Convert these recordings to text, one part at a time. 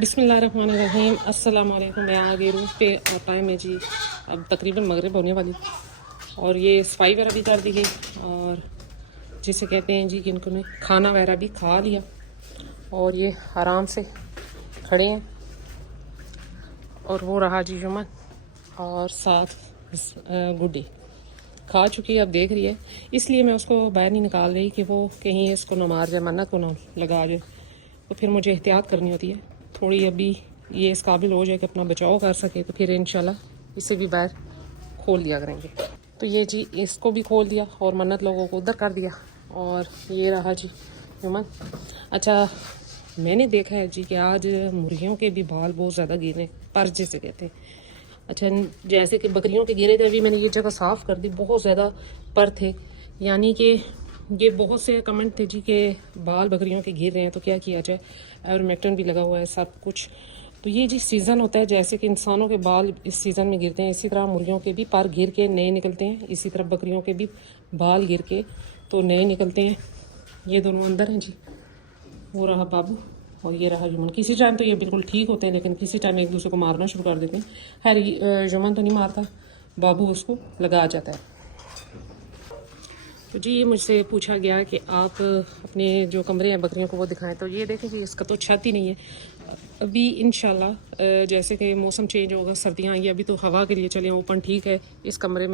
बिस्मिल्लाहिर्रहमानिर्रहीम। अस्सलाम वालेकुम। मैं आ गई रूफ पे और टाइम है जी अब तकरीबन मगरिब होने वाली और ये सफाई वगैरह भी कर दी गई और जिसे कहते हैं जी कि इनको खाना वगैरह भी खा लिया और ये आराम से खड़े हैं। और वो रहा जी जुम्मन और साथ गुड्डी खा चुकी है, अब देख रही है, इसलिए मैं उसको बाहर नहीं निकाल रही कि वो कहीं इसको ना मार जाए, मन्नत को ना लगा जाए, तो फिर मुझे एहतियात करनी होती है थोड़ी। अभी ये इस काबिल हो जाए कि अपना बचाव कर सके तो फिर इंशाल्लाह इसे भी बाहर खोल दिया करेंगे। तो ये जी इसको भी खोल दिया और मन्नत लोगों को उधर कर दिया और ये रहा जी जुम्मन। अच्छा, मैंने देखा है जी कि आज मुर्गियों के भी बाल बहुत ज़्यादा गिरे, पर जिसे कहते हैं। अच्छा, जैसे कि बकरियों के गिरे थे, अभी मैंने ये जगह साफ़ कर दी, बहुत ज़्यादा पर थे, यानी कि ये बहुत से कमेंट थे जी कि बाल बकरियों के गिर रहे हैं तो क्या किया जाए, आयुर्मेक्टिन भी लगा हुआ है सब कुछ। तो ये जी सीज़न होता है, जैसे कि इंसानों के बाल इस सीज़न में गिरते हैं, इसी तरह मुर्गियों के भी पर गिर के नए निकलते हैं, इसी तरह बकरियों के भी बाल गिर के तो नए निकलते हैं। ये दोनों अंदर हैं जी, वो रहा बाबू और ये रहा जुमन। किसी टाइम तो ये बिल्कुल ठीक होते हैं, लेकिन किसी टाइम एक दूसरे को मारना शुरू कर देते हैं। खैर जुमन तो नहीं मारता, बाबू उसको लगा जाता है। तो जी ये मुझसे पूछा गया कि आप अपने जो कमरे हैं बकरियों को वो दिखाएं, तो ये देखें कि इसका तो छत ही नहीं है अभी। इंशाल्लाह जैसे कि मौसम चेंज होगा, सर्दियाँ आई, अभी तो हवा के लिए चले ओपन ठीक है। इस कमरे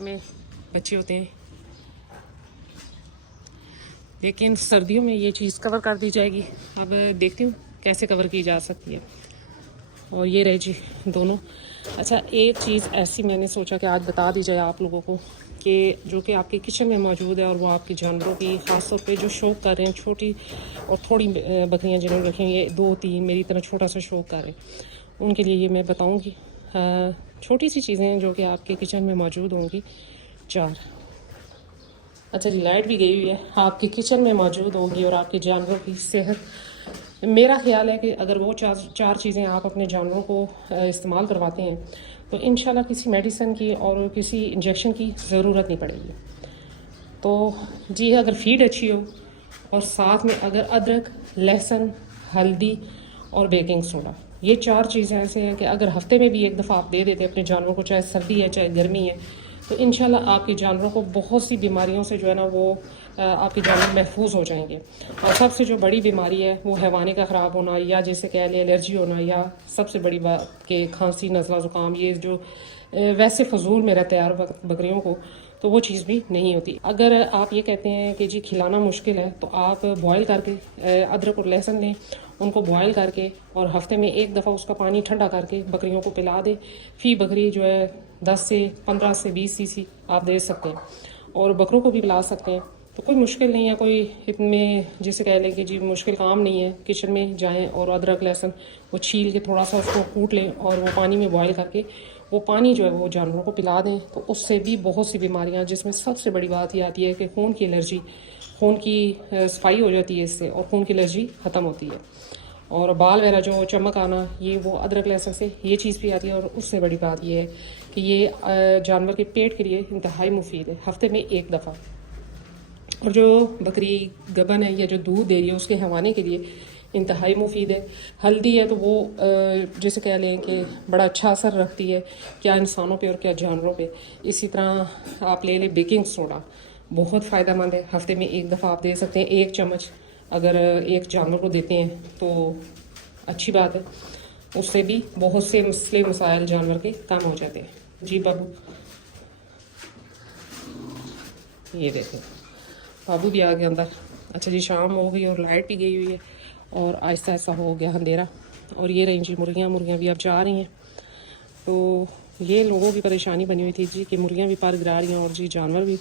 में बच्चे होते हैं, लेकिन सर्दियों में ये चीज़ कवर कर दी जाएगी। अब देखती हूँ कैसे कवर की जा सकती है। और ये रहे जी दोनों। अच्छा, एक चीज़ ऐसी मैंने सोचा कि आज बता दी जाए आप लोगों को कि जो कि आपके किचन में मौजूद है और वो आपके जानवरों की ख़ास तौर पे जो शौक़ कर रहे हैं, छोटी और थोड़ी बकरियां जिन्होंने रखी हुई हैं, 2-3 मेरी तरह छोटा सा शौक़ कर रहे हैं, उनके लिए ये मैं बताऊँगी। छोटी सी चीज़ें जो कि आपके किचन में मौजूद होंगी, 4। अच्छा जी, लाइट भी गई हुई है, आपके किचन में मौजूद होगी और आपके जानवरों की सेहत, मेरा ख्याल है कि अगर वो चार चीज़ें आप अपने जानवरों को इस्तेमाल करवाते हैं तो इंशाल्लाह किसी मेडिसिन की और किसी इंजेक्शन की ज़रूरत नहीं पड़ेगी। तो जी अगर फीड अच्छी हो और साथ में अगर अदरक, लहसुन, हल्दी और बेकिंग सोडा, ये 4 चीज़ें ऐसे हैं कि अगर हफ्ते में भी एक दफ़ा आप दे देते अपने जानवरों को, चाहे सर्दी है चाहे गर्मी है, तो इंशाल्लाह आपके जानवरों को बहुत सी बीमारियों से जो है ना वो आपके जानवर महफूज हो जाएंगे। और सबसे जो बड़ी बीमारी है वो हैवानी का ख़राब होना, या जैसे कह लें एलर्जी होना, या सबसे बड़ी बात कि खांसी, नज़ला, ज़ुकाम, ये जो वैसे फजूल में रहता है बकरियों को, तो वो चीज़ भी नहीं होती। अगर आप ये कहते हैं कि जी खिलाना मुश्किल है, तो आप बॉयल करके अदरक और लहसुन लें, उनको बॉयल करके और हफ्ते में एक दफ़ा उसका पानी ठंडा करके बकरियों को पिला दें। फी बकरी जो है 10 से 15 से 20 सीसी आप दे सकते हैं और बकरों को भी पिला सकते हैं। तो कोई मुश्किल नहीं है, कोई इसमें जिसे कह लें कि जी मुश्किल काम नहीं है। किचन में जाएं और अदरक लहसुन वो छील के थोड़ा सा उसको कूट लें और वो पानी में बॉयल करके वो पानी जो है वो जानवरों को पिला दें, तो उससे भी बहुत सी बीमारियां, जिसमें सबसे बड़ी बात ये आती है कि खून की एलर्जी, खून की सफाई हो जाती है इससे और खून की एलर्जी ख़त्म होती है। और बाल वगैरह जो चमक आना, ये वो अदरक लहसुन से ये चीज़ भी आती है। और उससे बड़ी बात ये है कि ये जानवर के पेट के लिए इंतहाई मुफीद है, हफ्ते में एक दफ़ा। और जो बकरी गबन है या जो दूध दे रही है उसके हवाने के लिए इंतहाई मुफीद है। हल्दी है तो वो जैसे कह लें कि बड़ा अच्छा असर रखती है, क्या इंसानों पे और क्या जानवरों पे। इसी तरह आप ले लें बेकिंग सोडा, बहुत फ़ायदेमंद है, हफ्ते में एक दफ़ा आप दे सकते हैं। 1 चम्मच अगर एक जानवर को देते हैं तो अच्छी बात है, उससे भी बहुत से मसले मसाइल जानवर के कम हो जाते हैं। जी बाबू, ये देखें बाबू भी आ गया अंदर। अच्छा जी, शाम हो गई और लाइट भी गई हुई है और आहिस्ता आहिस्ता हो गया अंधेरा। और ये रही जी मुर्गियाँ भी अब जा रही हैं। तो ये लोगों की परेशानी बनी हुई थी जी कि मुर्गियाँ भी पर गिरा रही हैं और जी जानवर भी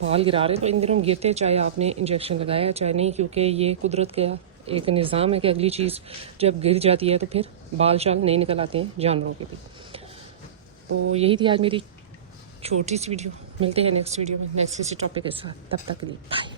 बाल गिरा रहे हैं। तो इन दिनों गिरते, चाहे आपने इंजेक्शन लगाया चाहे नहीं, क्योंकि ये कुदरत का एक निज़ाम है कि अगली चीज़ जब गिर जाती है तो फिर बाल चाल नहीं निकल आते हैं जानवरों के भी। तो यही थी आज मेरी छोटी सी वीडियो। मिलते हैं नेक्स्ट वीडियो में नेक्स्ट किसी टॉपिक के साथ, तब तक के लिए बाय।